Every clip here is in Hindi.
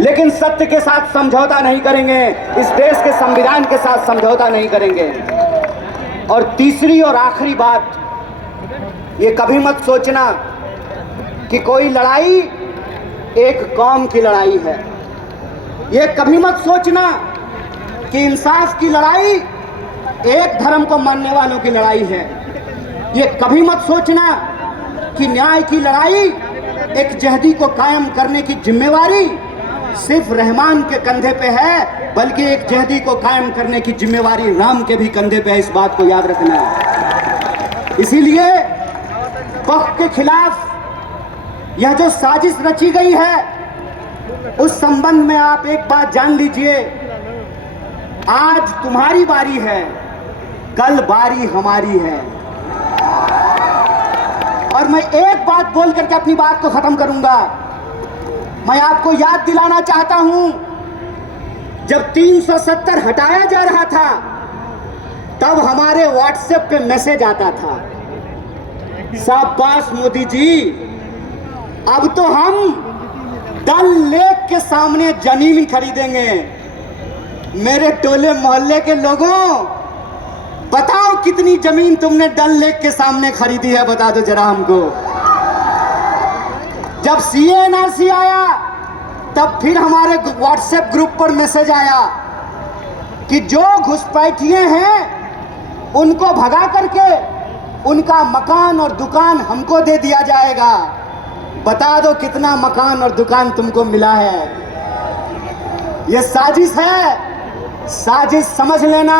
लेकिन सत्य के साथ समझौता नहीं करेंगे, इस देश के संविधान के साथ समझौता नहीं करेंगे। और तीसरी और आखिरी बात, ये कभी मत सोचना कि कोई लड़ाई एक कौम की लड़ाई है। ये कभी मत सोचना कि इंसाफ की लड़ाई एक धर्म को मानने वालों की लड़ाई है। ये कभी मत सोचना कि न्याय की लड़ाई एक जहदी को कायम करने की जिम्मेवारी सिर्फ रहमान के कंधे पे है, बल्कि एक जहदी को कायम करने की जिम्मेवारी राम के भी कंधे पे है। इस बात को याद रखना है। इसीलिए वक्त के खिलाफ यह जो साजिश रची गई है, उस संबंध में आप एक बात जान लीजिए, आज तुम्हारी बारी है, कल बारी हमारी है। और मैं एक बात बोल करके अपनी बात को खत्म करूंगा। मैं आपको याद दिलाना चाहता हूं, जब 370 हटाया जा रहा था, तब हमारे व्हाट्सएप पे मैसेज आता था, शाबाश मोदी जी, अब तो हम डल लेक के सामने जमीन खरीदेंगे। मेरे टोले मोहल्ले के लोगों, बताओ कितनी जमीन तुमने डल लेक के सामने खरीदी है, बता दो जरा हमको। जब CA/NRC आया, तब फिर हमारे व्हाट्सएप ग्रुप पर मैसेज आया कि जो घुसपैठिए हैं उनको भगा करके उनका मकान और दुकान हमको दे दिया जाएगा। बता दो कितना मकान और दुकान तुमको मिला है। ये साजिश है, साजिश समझ लेना।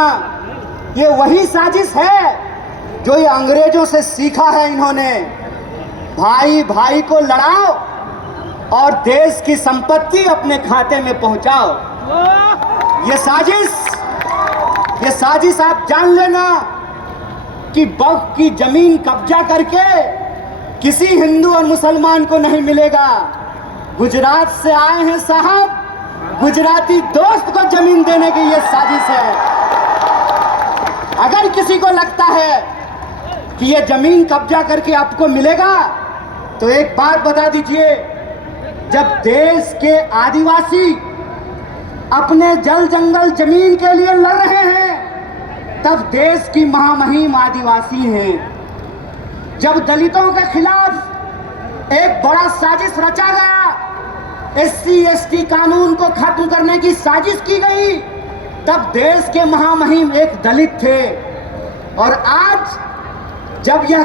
ये वही साजिश है जो ये अंग्रेजों से सीखा है इन्होंने। भाई भाई को लड़ाओ और देश की संपत्ति अपने खाते में पहुंचाओ। ये साजिश आप जान लेना कि वक्फ की जमीन कब्जा करके किसी हिंदू और मुसलमान को नहीं मिलेगा। गुजरात से आए हैं साहब, गुजराती दोस्त को जमीन देने की ये साजिश है। अगर किसी को लगता है कि ये जमीन कब्जा करके आपको मिलेगा, तो एक बात बता दीजिए, जब देश के आदिवासी अपने जल जंगल जमीन के लिए लड़ रहे हैं, तब देश की महामहिम आदिवासी हैं। जब दलितों के खिलाफ एक बड़ा साजिश रचा गया, SC/ST कानून को खत्म करने की साजिश की गई, तब देश के महामहिम एक दलित थे। और आज जब यह